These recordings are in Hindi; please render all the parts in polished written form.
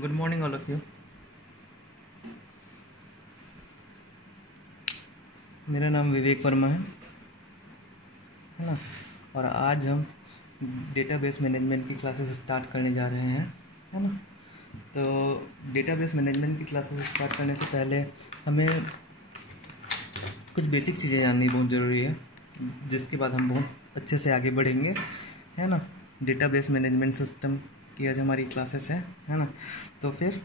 Good morning all of you. मेरा नाम विवेक वर्मा है ना। और आज हम डेटाबेस मैनेजमेंट की क्लासेस स्टार्ट करने जा रहे हैं, है ना। तो डेटाबेस मैनेजमेंट की क्लासेस स्टार्ट करने से पहले हमें कुछ बेसिक चीज़ें जाननी बहुत ज़रूरी है, जिसके बाद हम बहुत अच्छे से आगे बढ़ेंगे, है ना। डेटाबेस मैनेजमेंट सिस्टम की आज हमारी क्लासेस है ना। तो फिर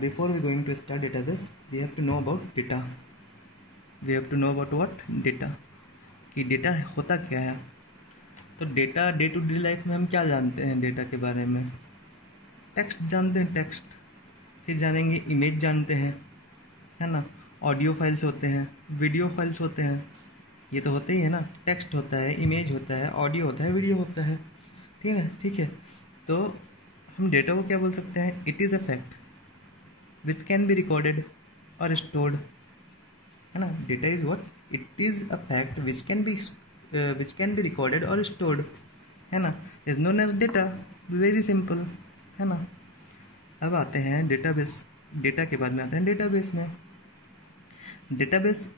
before we going to start database we have to know about data. We have to know about what data, कि डेटा होता क्या है। तो data day to day life में हम क्या जानते हैं डेटा के बारे में। टेक्स्ट जानते हैं, टेक्स्ट। फिर जानेंगे इमेज जानते हैं, है ना। ऑडियो फाइल्स होते हैं, वीडियो फाइल्स होते हैं, ये तो होते ही है ना। टेक्स्ट होता है, इमेज होता है, ऑडियो होता है, वीडियो होता है, ठीक है। तो हम डेटा को क्या बोल सकते हैं? It is a fact which can be recorded और स्टोर्ड, है ना। Data is what? It is a fact which can be recorded और स्टोर्ड, है ना। Is known as data. Very simple, है ना। अब आते हैं डेटाबेस। डेटा के बाद में आते हैं डेटाबेस में। Database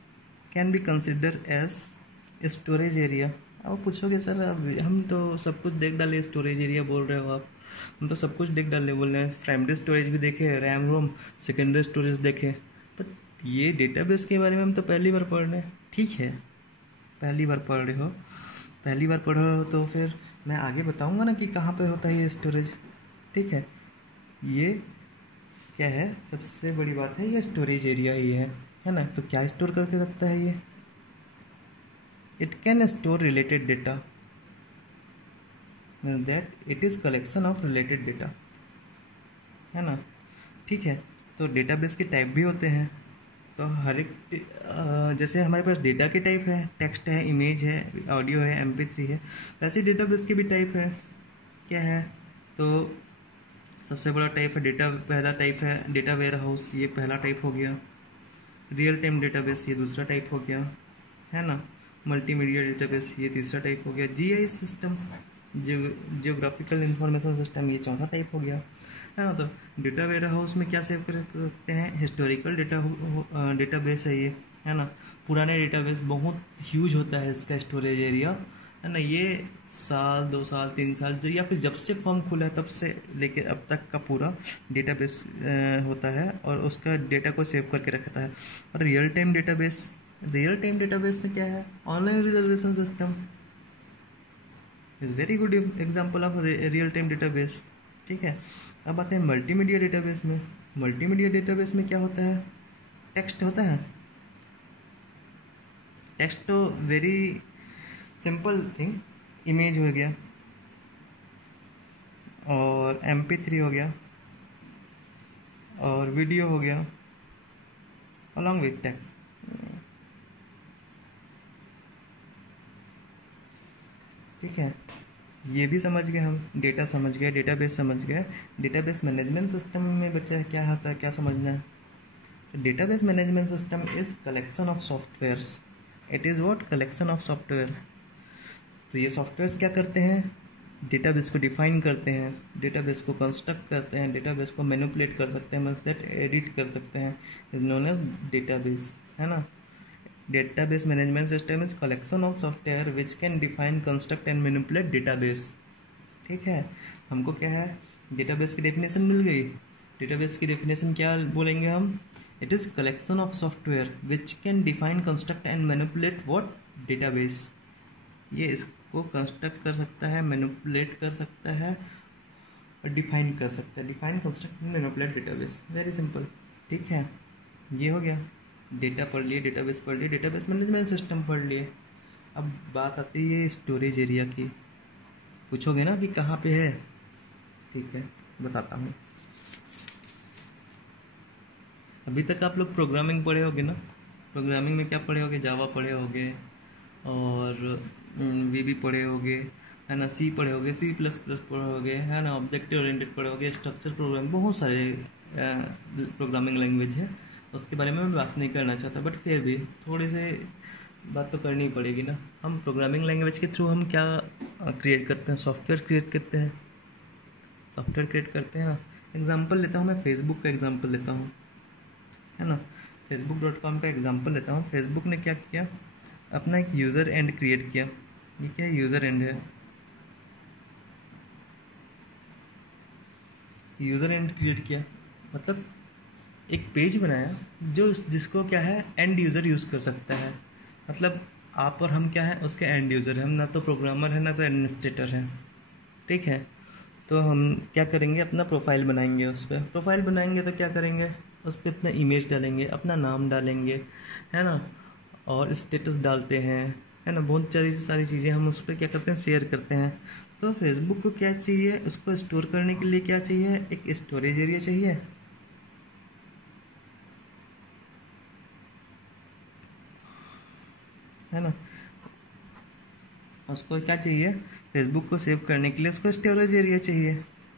can be consider as storage area. अब पूछोगे सर अब हम तो सब कुछ देख डाले, स्टोरेज एरिया बोल रहे हो आप। हम तो सब कुछ देख डाले बोल रहे हैं, प्राइमरी स्टोरेज भी देखे, रैम रोम, सेकेंडरी स्टोरेज देखे, पर ये डेटाबेस के बारे में हम तो पहली बार पढ़ रहे हैं। ठीक है, पहली बार पढ़ रहे हो, पहली बार पढ़ रहे हो तो फिर मैं आगे बताऊंगा ना कि कहाँ पे होता है ये स्टोरेज। ठीक है, ये क्या है, सबसे बड़ी बात है ये स्टोरेज एरिया ही है ना। तो क्या स्टोर करके रखता है ये? It can store related data, that it is collection of related data, है ना। ठीक है, तो डेटाबेस के टाइप भी होते हैं। तो हर एक जैसे हमारे पास डेटा के टाइप है, टेक्स्ट है, इमेज है, ऑडियो है, MP3 है, वैसे डेटाबेस के भी टाइप है। क्या है? तो सबसे बड़ा टाइप है डेटा, पहला टाइप है डेटा वेयर हाउस, ये पहला टाइप हो गया। रियल टाइम डेटाबेस ये दूसरा टाइप हो गया, है ना। मल्टीमीडिया डेटाबेस ये तीसरा टाइप हो गया। GIS system, geographical information system, ये चौथा टाइप हो गया, है ना। तो डेटा वेयर हाउस में क्या सेव कर सकते हैं? हिस्टोरिकल डेटाबेस है ये, है ना। पुराने डेटाबेस बहुत ह्यूज होता है इसका स्टोरेज एरिया, है ना। ये साल, 2 साल, 3 साल जो, या फिर जब से फॉर्म खुला है तब से लेकर अब तक का पूरा डेटाबेस होता है और उसका डेटा को सेव करके रखता है। और रियल टाइम डेटाबेस में क्या है? Online reservation system is very good example of real time database. ठीक है, अब आते हैं मल्टीमीडिया डेटाबेस में। मल्टीमीडिया डेटाबेस में क्या होता है? टेक्स्ट होता है। टेक्स्ट तो वेरी सिंपल थिंग, इमेज हो गया और MP3 हो गया और वीडियो हो गया अलॉन्ग विथ टेक्स्ट। ठीक है, ये भी समझ गए हम, डेटा समझ गए, डेटाबेस समझ गए। डेटाबेस मैनेजमेंट सिस्टम में बच्चा क्या होता है, क्या समझना है? तो database management system is collection of softwares. It is what? Collection of software. तो ये सॉफ्टवेयर्स क्या करते हैं? डेटाबेस को डिफाइन करते हैं, डेटाबेस को कंस्ट्रक्ट करते हैं, डेटाबेस को मैनिपुलेट कर सकते हैं, मीन्स दैट एडिट कर सकते हैं, इज नोन एज डेटाबेस, है ना। Database management system is collection of software which can define, construct and manipulate database. ठीक है, हमको क्या है, डेटाबेस की डेफिनेशन मिल गई। डेटाबेस की डेफिनेशन क्या बोलेंगे हम? It is collection of software which can define, construct and manipulate what? Database. ये इसको कंस्ट्रक्ट कर सकता है, मैनिपुलेट कर सकता है और डिफाइन कर सकता है। Define, construct and manipulate database, very simple. ठीक है, ये हो गया। डेटा पढ़ लिए, डेटाबेस पढ़ लिए, डेटाबेस मैनेजमेंट सिस्टम पढ़ लिए। अब बात आती है स्टोरेज एरिया की। पूछोगे ना कि कहाँ पे है? ठीक है, बताता हूँ। अभी तक आप लोग प्रोग्रामिंग पढ़े होगे ना। प्रोग्रामिंग में क्या पढ़े होगे? जावा पढ़े होगे और VB पढ़े होगे, है ना। C पढ़े होगे, C++ पढ़े होगे, है ना। ऑब्जेक्टिव ओरिएंटेड पढ़े होगे, स्ट्रक्चर प्रोग्राम, बहुत सारे प्रोग्रामिंग लैंग्वेज है। उसके बारे में मैं बात नहीं करना चाहता, बट फिर भी थोड़ी से बात तो करनी पड़ेगी ना। हम प्रोग्रामिंग लैंग्वेज के थ्रू हम क्या क्रिएट करते हैं? सॉफ्टवेयर क्रिएट करते हैं, सॉफ्टवेयर क्रिएट करते हैं ना। एग्जाम्पल लेता हूँ मैं, फेसबुक का एग्जाम्पल लेता हूँ, है ना। facebook.com का एग्जाम्पल लेता हूँ। फेसबुक ने क्या किया, अपना एक यूज़र एंड क्रिएट किया। ये क्या यूज़र एंड है, यूज़र एंड क्रिएट किया मतलब एक पेज बनाया जो जिसको क्या है एंड यूज़र यूज़ कर सकता है। मतलब आप और हम क्या है, उसके एंड यूज़र हैं, हम ना तो प्रोग्रामर है ना तो एडमिनिस्ट्रेटर हैं, ठीक है। तो हम क्या करेंगे, अपना प्रोफाइल बनाएंगे। उस पर प्रोफाइल बनाएंगे तो क्या करेंगे, उस पर अपना इमेज डालेंगे, अपना नाम डालेंगे, है ना, और स्टेटस डालते हैं, है ना। बहुत सारी चीज़ें हम उस पर क्या करते हैं, शेयर करते हैं। तो फेसबुक को क्या चाहिए, उसको स्टोर करने के लिए क्या चाहिए, एक स्टोरेज एरिया चाहिए, है ना। उसको क्या चाहिए, फेसबुक को सेव करने के लिए उसको स्टोरेज एरिया चाहिए,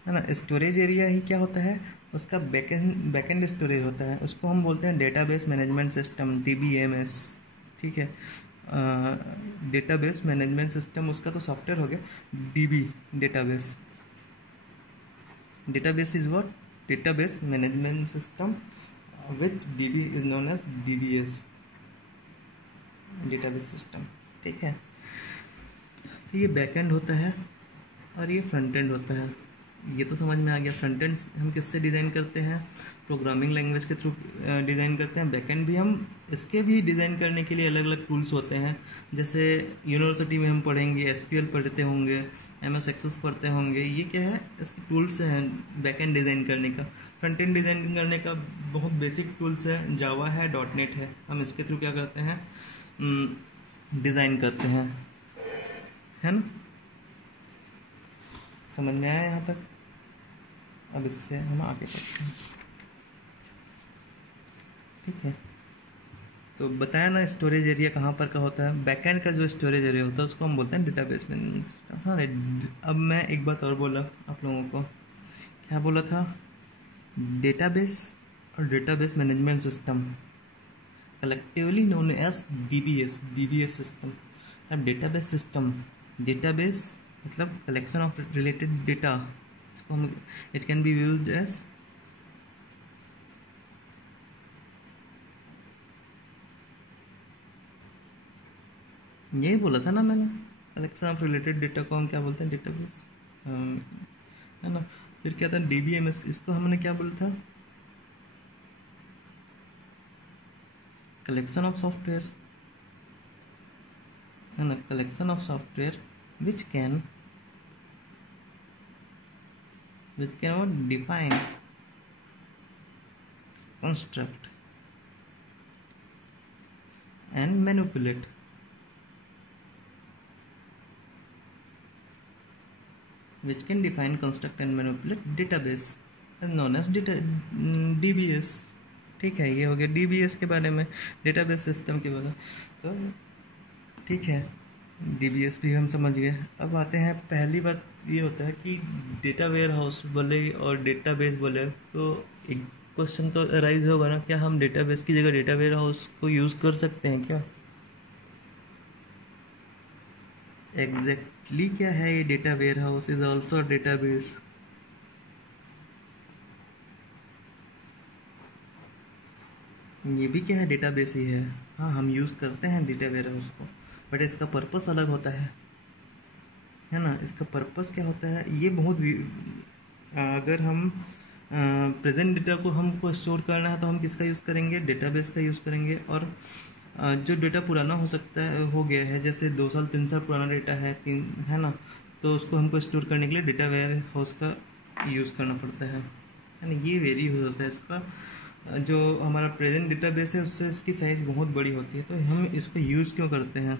है ना। स्टोरेज एरिया ही क्या होता है, उसका बैकएंड स्टोरेज होता है। उसको हम बोलते हैं डेटाबेस मैनेजमेंट सिस्टम, DBMS, ठीक है। डेटाबेस मैनेजमेंट सिस्टम उसका तो सॉफ्टवेयर हो गया। DB database, database is what, database management system which DB is known as DBS, database system, ठीक है। तो ये बैक एंड होता है और ये फ्रंट एंड होता है। ये तो समझ में आ गया। फ्रंट एंड हम किससे डिज़ाइन करते हैं, प्रोग्रामिंग लैंग्वेज के थ्रू डिज़ाइन करते हैं। बैक एंड भी हम इसके भी डिज़ाइन करने के लिए अलग अलग टूल्स होते हैं। जैसे यूनिवर्सिटी में हम पढ़ेंगे, SQL पढ़ते होंगे, MS एक्सेस पढ़ते होंगे। ये क्या है, इसके टूल्स हैं बैक एंड डिज़ाइन करने का। फ्रंट एंड डिज़ाइन करने का बहुत बेसिक टूल्स है, जावा है, .NET है। हम इसके थ्रू क्या करते हैं, डिज़ाइन करते हैं, है ना। समझ में आया यहाँ तक। अब इससे हम आगे बढ़ते हैं, ठीक है। तो बताया ना स्टोरेज एरिया कहाँ पर का होता है। बैकएंड का जो स्टोरेज एरिया होता है उसको हम बोलते हैं डेटाबेस मैनेजमेंट सिस्टम। हाँ, अब मैं एक बात और बोला आप लोगों को, क्या बोला था, डेटाबेस और database management system collectively known as DBS system. अब डेटाबेस सिस्टम, डेटाबेस मतलब कलेक्शन ऑफ रिलेटेड डेटा, इसको हम, it can be used as, यही बोला था ना मैंने, कलेक्शन ऑफ रिलेटेड डेटा को हम क्या बोलते हैं, डेटाबेस, है ना। फिर क्या था, DBMS, इसको हमने क्या बोला था, कलेक्शन ऑफ सॉफ्टवेयर, है ना, collection of software which can define, construct and manipulate which can define, construct and manipulate database is known as DBS, ठीक है। ये हो गया DBS के बारे में, डेटाबेस सिस्टम के बारे में। तो ठीक है, DBS भी हम समझ गए। अब आते हैं, पहली बात ये होता है कि डेटा वेयर हाउस बोले और डेटाबेस बोले तो एक क्वेश्चन तो अराइज होगा ना, क्या हम डेटाबेस की जगह डेटा वेयर हाउस को यूज़ कर सकते हैं क्या। एग्जैक्टली क्या है ये, data warehouse is also database. ये भी क्या है, डेटाबेस ही है। हाँ, हम यूज़ करते हैं डेटा वेयर हाउस को, बट इसका पर्पस अलग होता है ना। इसका पर्पस क्या होता है, ये बहुत अगर हम प्रेजेंट डेटा को हमको स्टोर करना है तो हम किसका यूज़ करेंगे, डेटाबेस का यूज़ करेंगे। और जो डेटा पुराना हो सकता है, हो गया है, जैसे 2 साल 3 साल पुराना डेटा है ना, तो उसको हमको स्टोर करने के लिए डेटा वेयर हाउस का यूज़ करना पड़ता है ना। ये वेरी हो जाता है इसका, जो हमारा प्रेजेंट डेटाबेस है उससे इसकी साइज़ बहुत बड़ी होती है। तो हम इसको यूज़ क्यों करते हैं,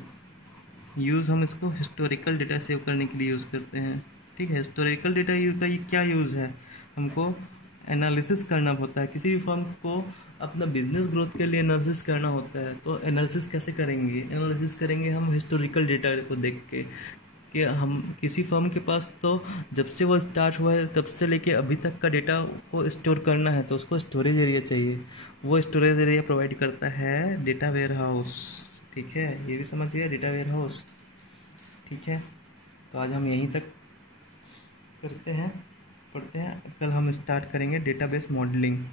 यूज़ हम इसको हिस्टोरिकल डेटा सेव करने के लिए यूज़ करते हैं, ठीक है। हिस्टोरिकल डेटा का ये क्या यूज़ है, हमको एनालिसिस करना होता है। किसी भी फर्म को अपना बिजनेस ग्रोथ के लिए एनालिसिस करना होता है, तो एनालिसिस कैसे करेंगे, एनालिसिस करेंगे हम हिस्टोरिकल डेटा को देख के, कि हम किसी फर्म के पास तो जब से वो स्टार्ट हुआ है तब से लेके अभी तक का डेटा को स्टोर करना है, तो उसको स्टोरेज एरिया चाहिए। वो स्टोरेज एरिया प्रोवाइड करता है डेटा वेयर हाउस, ठीक है। ये भी समझ गया, डेटा वेयर हाउस, ठीक है। तो आज हम यहीं तक करते हैं। पढ़ते हैं। कल हम स्टार्ट करेंगे डेटाबेस मॉडलिंग।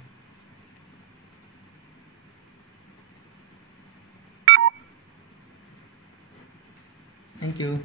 Thank you.